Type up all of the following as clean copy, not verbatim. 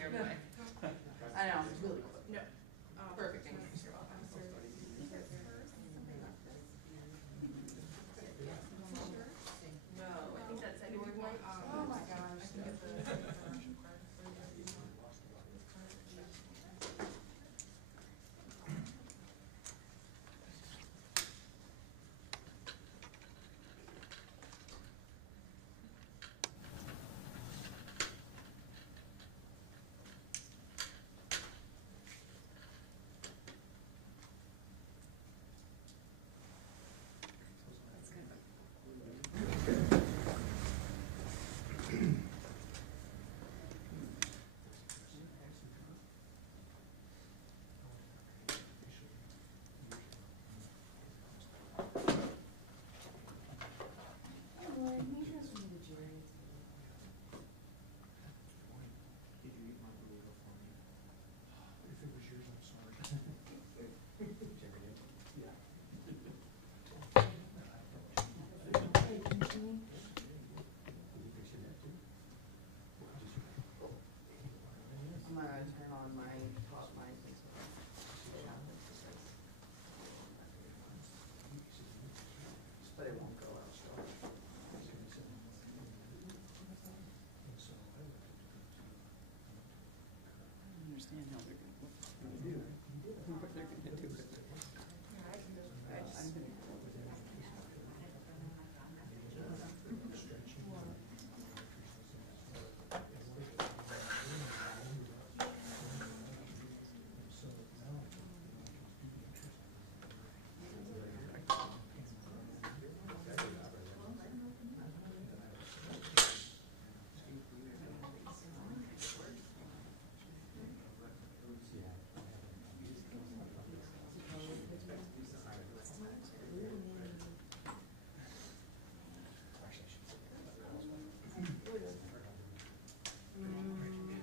your way. I know, it's really quick. No. Perfect English. No, I think that's anyone. Oh my gosh. I'm gonna turn on my top mic. But it won't go out still. I understand how they're gonna do it. What they're gonna do with it.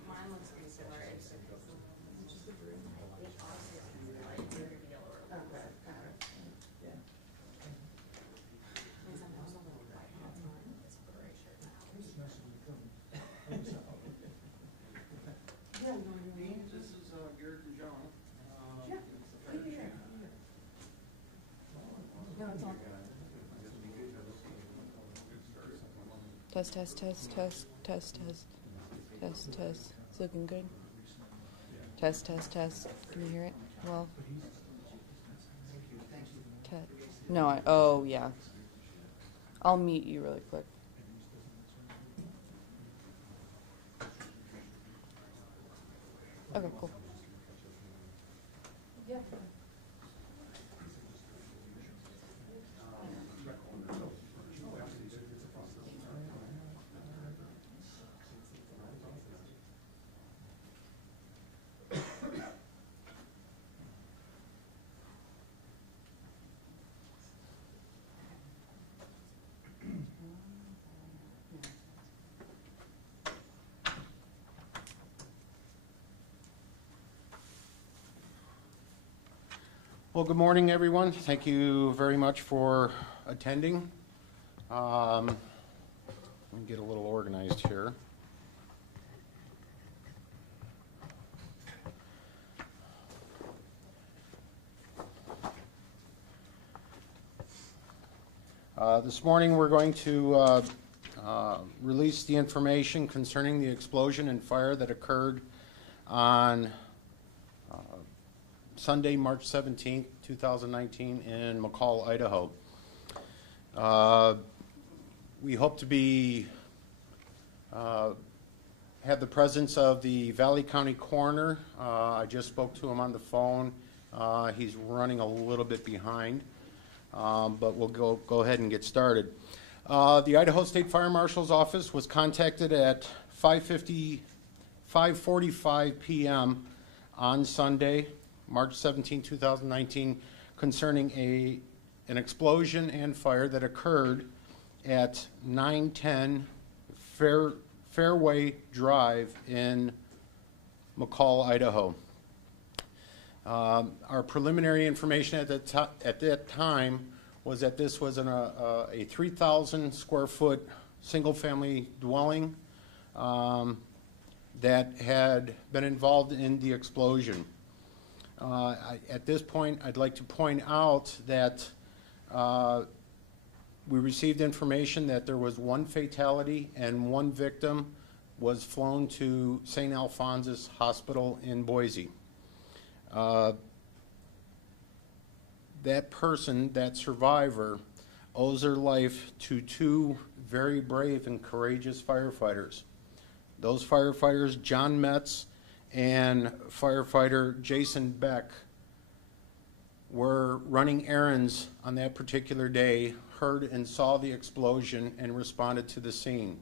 Mine looks pretty similar. It's just a broom. Okay. Yeah. Dean, this is Garrett and John. Yeah. No, it's on. Test, test, test, test, test, test, test, test. It's looking good. Test, test, test. Can you hear it? Well. No, oh yeah. I'll mute you really quick. Okay, cool. Yeah. Well, good morning, everyone. Thank you very much for attending. Let me get a little organized here. This morning we're going to release the information concerning the explosion and fire that occurred on Sunday, March 17th, 2019 in McCall, Idaho. We hope to be have the presence of the Valley County Coroner. I just spoke to him on the phone. He's running a little bit behind, but we'll go ahead and get started. The Idaho State Fire Marshal's Office was contacted at 5:45 p.m. on Sunday, March 17, 2019, concerning an explosion and fire that occurred at 910 Fairway Drive in McCall, Idaho. Our preliminary information at that time was that this was a 3,000 square foot single family dwelling. that had been involved in the explosion. At this point, I'd like to point out that we received information that there was one fatality and one victim was flown to St. Alphonsus Hospital in Boise. That person, that survivor, owes her life to two very brave and courageous firefighters. Those firefighters, John Metz and firefighter Jason Beck, were running errands on that particular day, heard and saw the explosion, and responded to the scene.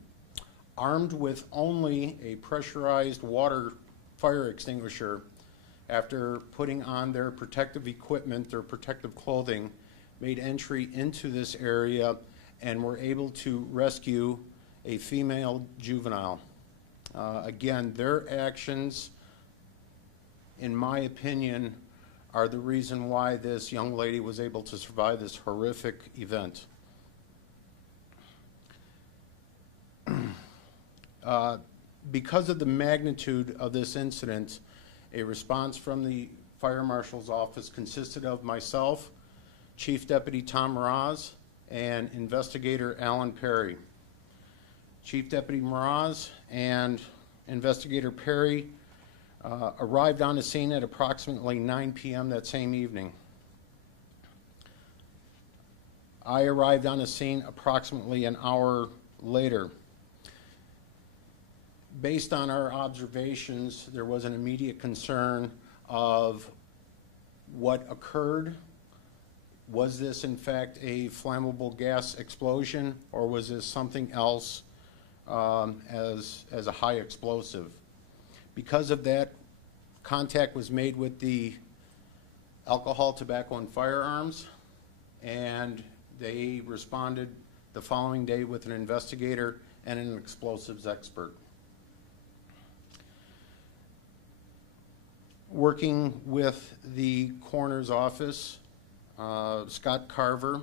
Armed with only a pressurized water fire extinguisher, after putting on their protective equipment, their protective clothing, made entry into this area and were able to rescue a female juvenile. Again, their actions, in my opinion, are the reason why this young lady was able to survive this horrific event. Because of the magnitude of this incident, a response from the Fire Marshal's office consisted of myself, Chief Deputy Tom Mraz, and Investigator Alan Perry. Chief Deputy Mraz and Investigator Perry arrived on the scene at approximately 9 p.m. that same evening. I arrived on the scene approximately an hour later. Based on our observations, there was an immediate concern of what occurred. Was this in fact a flammable gas explosion, or was this something else as a high explosive? Because of that, contact was made with the Alcohol, Tobacco, and Firearms, and they responded the following day with an investigator and an explosives expert. Working with the coroner's office, Scott Carver,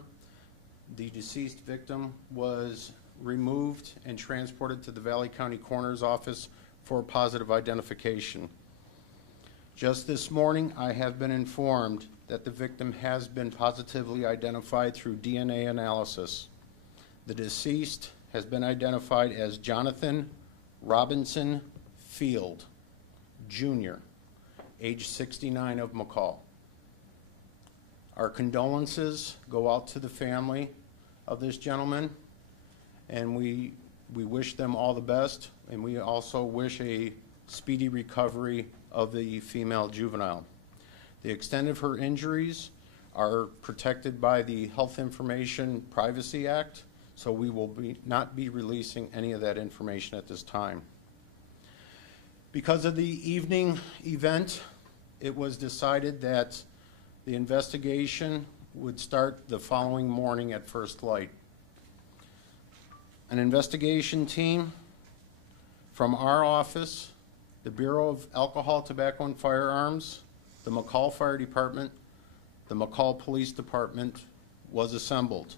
the deceased victim, was removed and transported to the Valley County Coroner's Office for positive identification. Just this morning, I have been informed that the victim has been positively identified through DNA analysis. The deceased has been identified as Jonathan Robinson Field, Jr., age 69, of McCall. Our condolences go out to the family of this gentleman, and we wish them all the best, and we also wish a speedy recovery of the female juvenile. The extent of her injuries are protected by the Health Information Privacy Act, so we will not be releasing any of that information at this time. Because of the evening event, it was decided that the investigation would start the following morning at first light. An investigation team from our office, the Bureau of Alcohol, Tobacco, and Firearms, the McCall Fire Department, the McCall Police Department was assembled.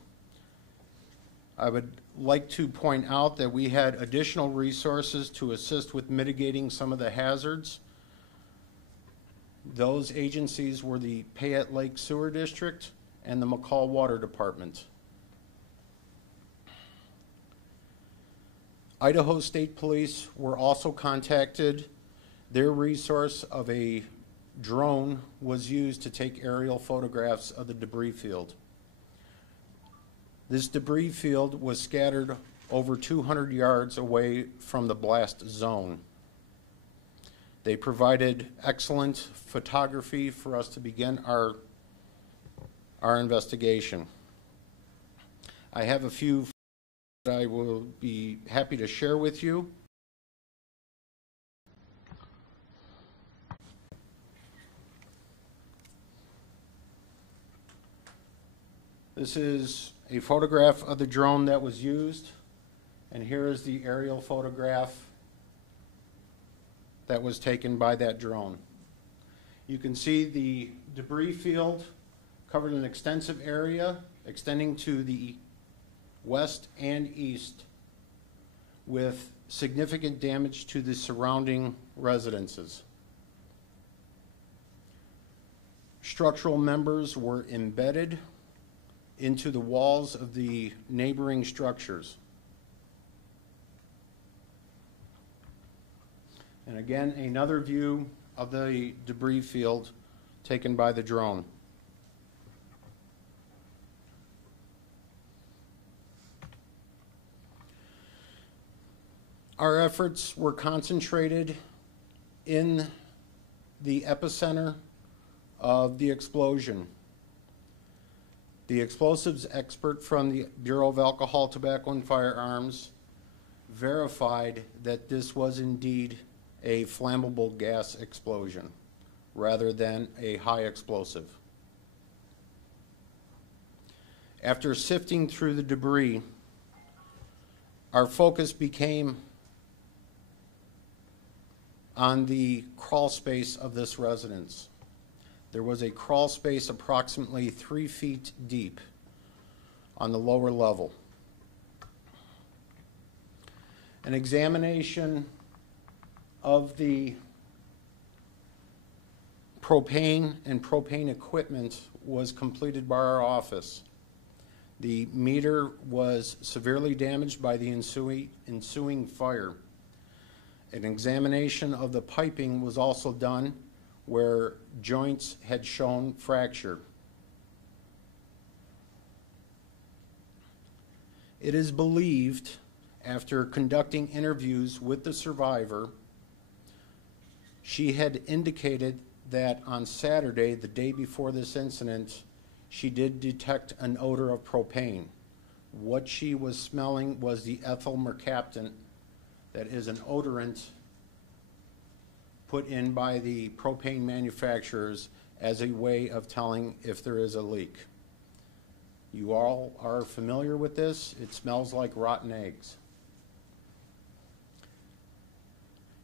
I would like to point out that we had additional resources to assist with mitigating some of the hazards. Those agencies were the Payette Lake Sewer District and the McCall Water Department. Idaho State Police were also contacted. Their resource of a drone was used to take aerial photographs of the debris field. This debris field was scattered over 200 yards away from the blast zone. They provided excellent photography for us to begin our investigation. I have a few that I will be happy to share with you. This is a photograph of the drone that was used, and here is the aerial photograph that was taken by that drone. You can see the debris field covered an extensive area extending to the west and east, with significant damage to the surrounding residences. Structural members were embedded into the walls of the neighboring structures. And again, another view of the debris field taken by the drone. Our efforts were concentrated in the epicenter of the explosion. The explosives expert from the Bureau of Alcohol, Tobacco, and Firearms verified that this was indeed a flammable gas explosion rather than a high explosive. After sifting through the debris, our focus became on the crawl space of this residence. There was a crawl space approximately 3 feet deep on the lower level. An examination of the propane and propane equipment was completed by our office. The meter was severely damaged by the ensuing fire. An examination of the piping was also done where joints had shown fracture. It is believed, after conducting interviews with the survivor, she had indicated that on Saturday, the day before this incident, she did detect an odor of propane. What she was smelling was the ethyl mercaptan, that is an odorant put in by the propane manufacturers as a way of telling if there is a leak. You all are familiar with this. It smells like rotten eggs.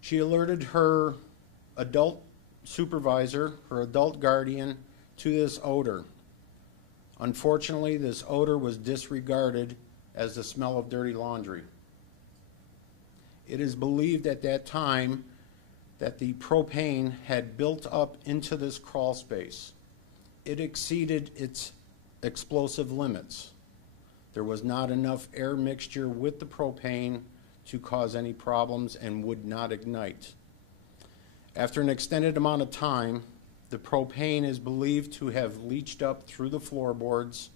She alerted her adult supervisor, her adult guardian, to this odor. Unfortunately, this odor was disregarded as the smell of dirty laundry. It is believed at that time that the propane had built up into this crawl space. It exceeded its explosive limits. There was not enough air mixture with the propane to cause any problems and would not ignite. After an extended amount of time, the propane is believed to have leached up through the floorboards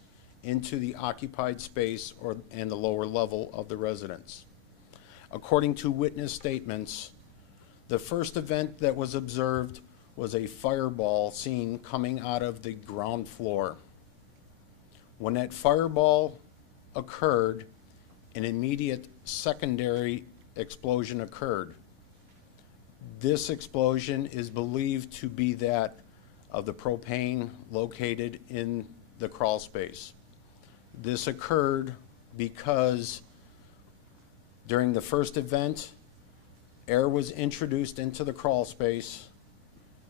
into the occupied space and the lower level of the residence. According to witness statements, the first event that was observed was a fireball seen coming out of the ground floor. When that fireball occurred, an immediate secondary explosion occurred. This explosion is believed to be that of the propane located in the crawl space. This occurred because during the first event, air was introduced into the crawl space,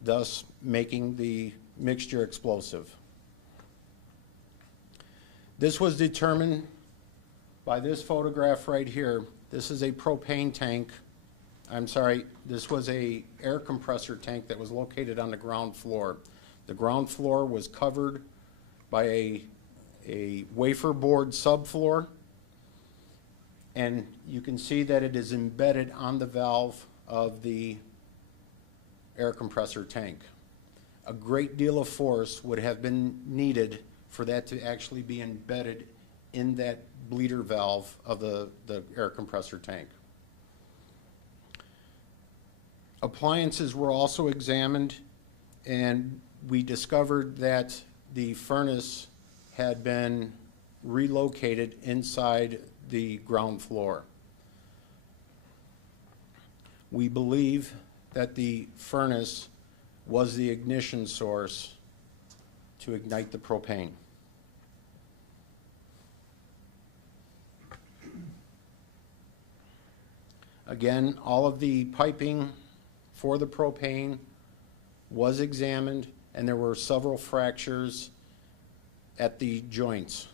thus making the mixture explosive. This was determined by this photograph right here. This is a propane tank. I'm sorry, this was a air compressor tank that was located on the ground floor. The ground floor was covered by a wafer board subfloor, and you can see that it is embedded on the valve of the air compressor tank. A great deal of force would have been needed for that to actually be embedded in that bleeder valve of the air compressor tank. Appliances were also examined, and we discovered that the furnace had been relocated inside the ground floor. We believe that the furnace was the ignition source to ignite the propane. Again, all of the piping for the propane was examined, and there were several fractures at the joints.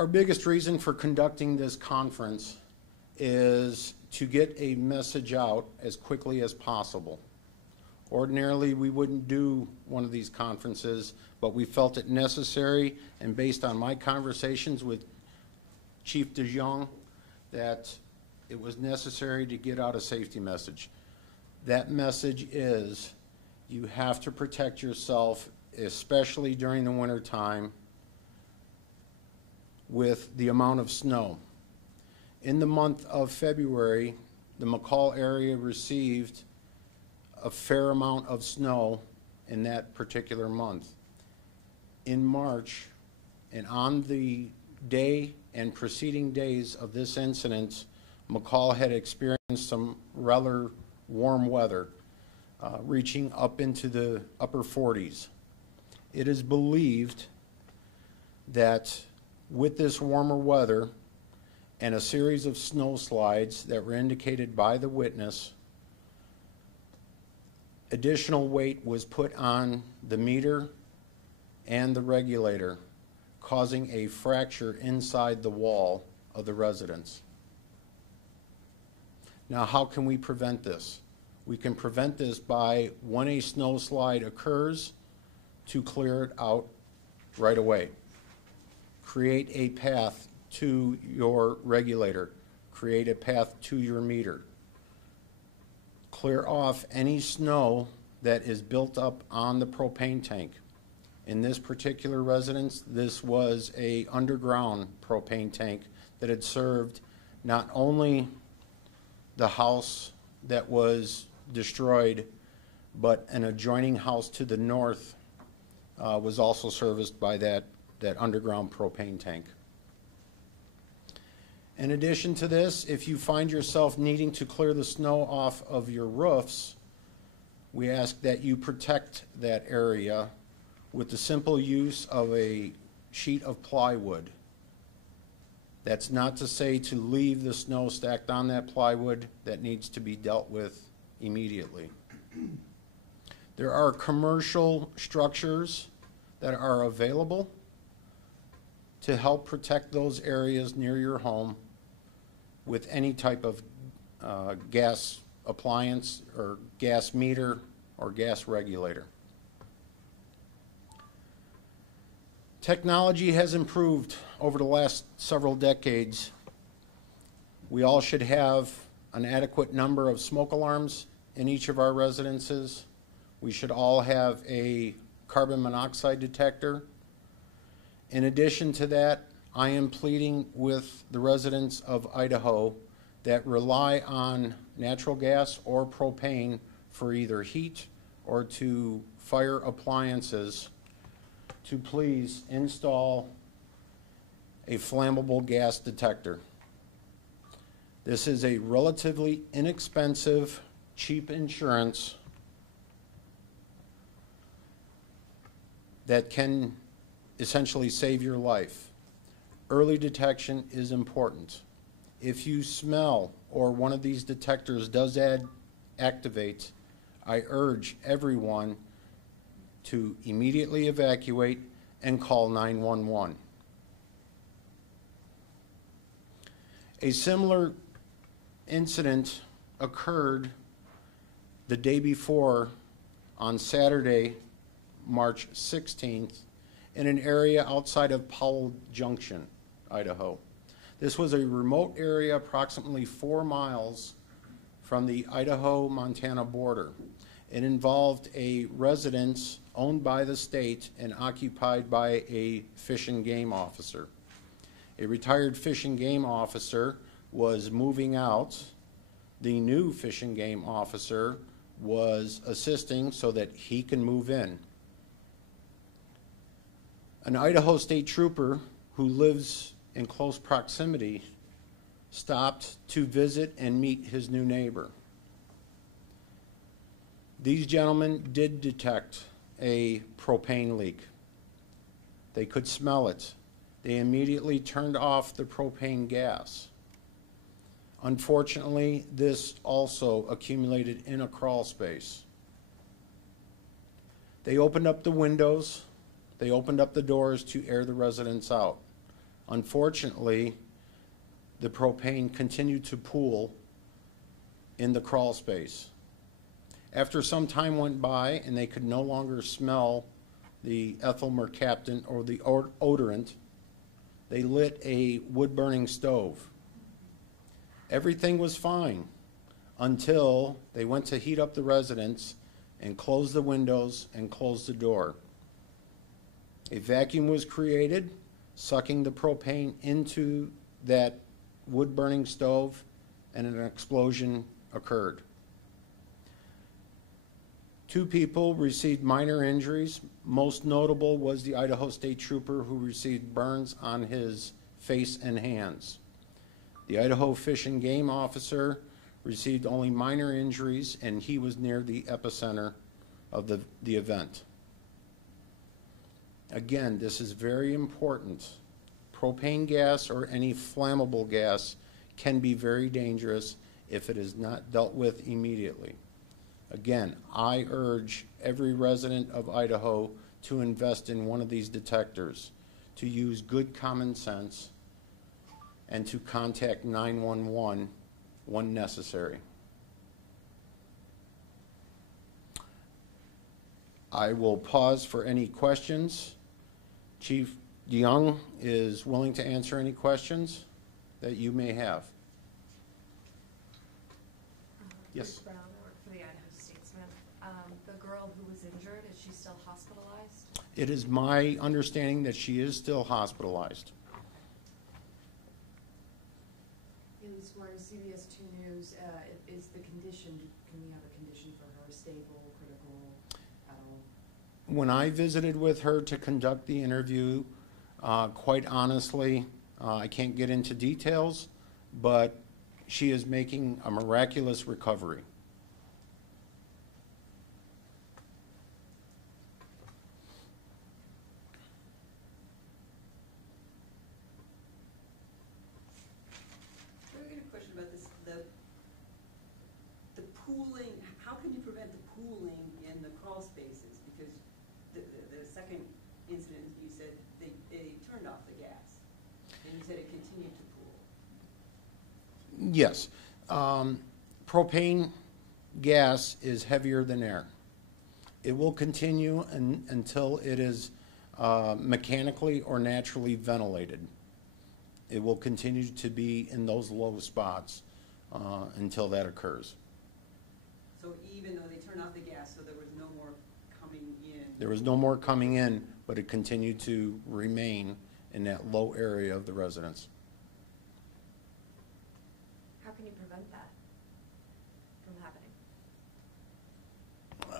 Our biggest reason for conducting this conference is to get a message out as quickly as possible. Ordinarily, we wouldn't do one of these conferences, but we felt it necessary, and based on my conversations with Chief DeJong, that it was necessary to get out a safety message. That message is you have to protect yourself, especially during the winter time with the amount of snow. In the month of February, the McCall area received a fair amount of snow in that particular month. In March, and on the day and preceding days of this incident, McCall had experienced some rather warm weather, reaching up into the upper 40s. It is believed that with this warmer weather and a series of snow slides that were indicated by the witness, additional weight was put on the meter and the regulator, causing a fracture inside the wall of the residence. Now, how can we prevent this? We can prevent this by, when a snow slide occurs, to clear it out right away. Create a path to your regulator. Create a path to your meter. Clear off any snow that is built up on the propane tank. In this particular residence, this was an underground propane tank that had served not only the house that was destroyed, but an adjoining house to the north was also serviced by that underground propane tank. In addition to this, if you find yourself needing to clear the snow off of your roofs, we ask that you protect that area with the simple use of a sheet of plywood. That's not to say to leave the snow stacked on that plywood. That needs to be dealt with immediately. There are commercial structures that are available to help protect those areas near your home with any type of gas appliance or gas meter or gas regulator. Technology has improved over the last several decades. We all should have an adequate number of smoke alarms in each of our residences. We should all have a carbon monoxide detector. In addition to that, I am pleading with the residents of Idaho that rely on natural gas or propane for either heat or to fire appliances to please install a flammable gas detector. This is a relatively inexpensive, cheap insurance that can essentially save your life. Early detection is important. If you smell or one of these detectors does activate, I urge everyone to immediately evacuate and call 911. A similar incident occurred the day before on Saturday, March 16th, in an area outside of Powell Junction, Idaho. This was a remote area approximately 4 miles from the Idaho-Montana border. It involved a residence owned by the state and occupied by a fish and game officer. A retired fish and game officer was moving out. The new fish and game officer was assisting so that he can move in. An Idaho state trooper who lives in close proximity stopped to visit and meet his new neighbor. These gentlemen did detect a propane leak. They could smell it. They immediately turned off the propane gas. Unfortunately, this also accumulated in a crawl space. They opened up the windows. They opened up the doors to air the residents out. Unfortunately, the propane continued to pool in the crawl space. After some time went by and they could no longer smell the ethyl mercaptan or the odorant, they lit a wood-burning stove. Everything was fine until they went to heat up the residence and closed the windows and closed the door. A vacuum was created, sucking the propane into that wood-burning stove, and an explosion occurred. 2 people received minor injuries. Most notable was the Idaho State Trooper, who received burns on his face and hands. The Idaho Fish and Game officer received only minor injuries, and he was near the epicenter of the event. Again, this is very important. Propane gas or any flammable gas can be very dangerous if it is not dealt with immediately. Again, I urge every resident of Idaho to invest in one of these detectors, to use good common sense, and to contact 911 when necessary. I will pause for any questions. Chief DeYoung is willing to answer any questions that you may have. Yes. Brown, I work for the Idaho Statesman. The girl who was injured, is she still hospitalized? It is my understanding that she is still hospitalized. In this morning, CBS 2 News, is the condition, can we have a condition for her, stable, critical, at all? When I visited with her to conduct the interview, quite honestly, I can't get into details, but she is making a miraculous recovery. I got a question about this, the pooling, how can you prevent the pooling in the crawl spaces? Because the second incident, you said they turned off the gas, and you said it continued to pool. Yes. Propane gas is heavier than air. It will continue until it is mechanically or naturally ventilated. It will continue to be in those low spots until that occurs. So even though they turned off the gas, so there was no more coming in? There was no more coming in, but it continued to remain in that low area of the residence. How can you prevent that from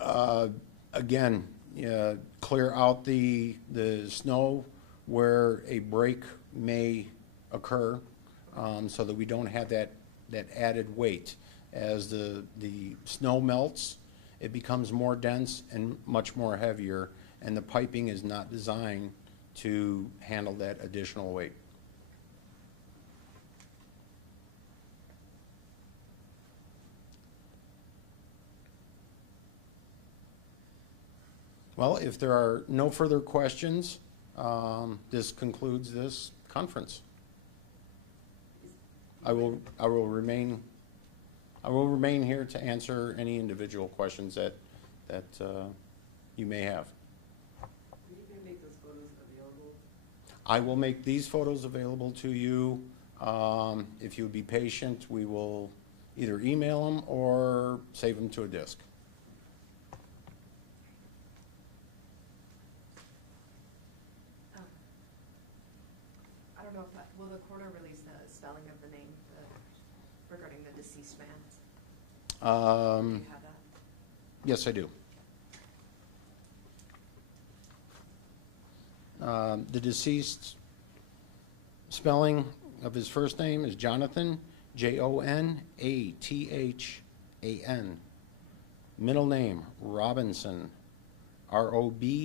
happening? Again, clear out the snow where a break may occur, so that we don't have that added weight. As the snow melts, it becomes more dense and much more heavier, and the piping is not designed to handle that additional weight. Well, if there are no further questions, this concludes this conference. I will remain here to answer any individual questions that you may have. Are you going to make those photos available? I will make these photos available to you. If you would be patient, we will either email them or save them to a disk. I don't know if will the coroner release the spelling of the name regarding the deceased man? Do you have that? Yes, I do. The deceased spelling of his first name is Jonathan, Jonathan. Middle name, Robinson, Robinson.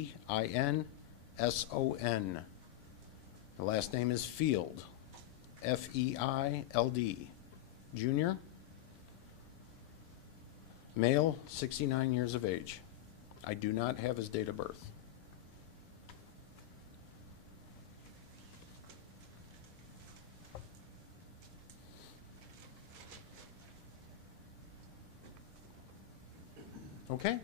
The last name is Field, Feild. Junior, male, 69 years of age. I do not have his date of birth. Okay?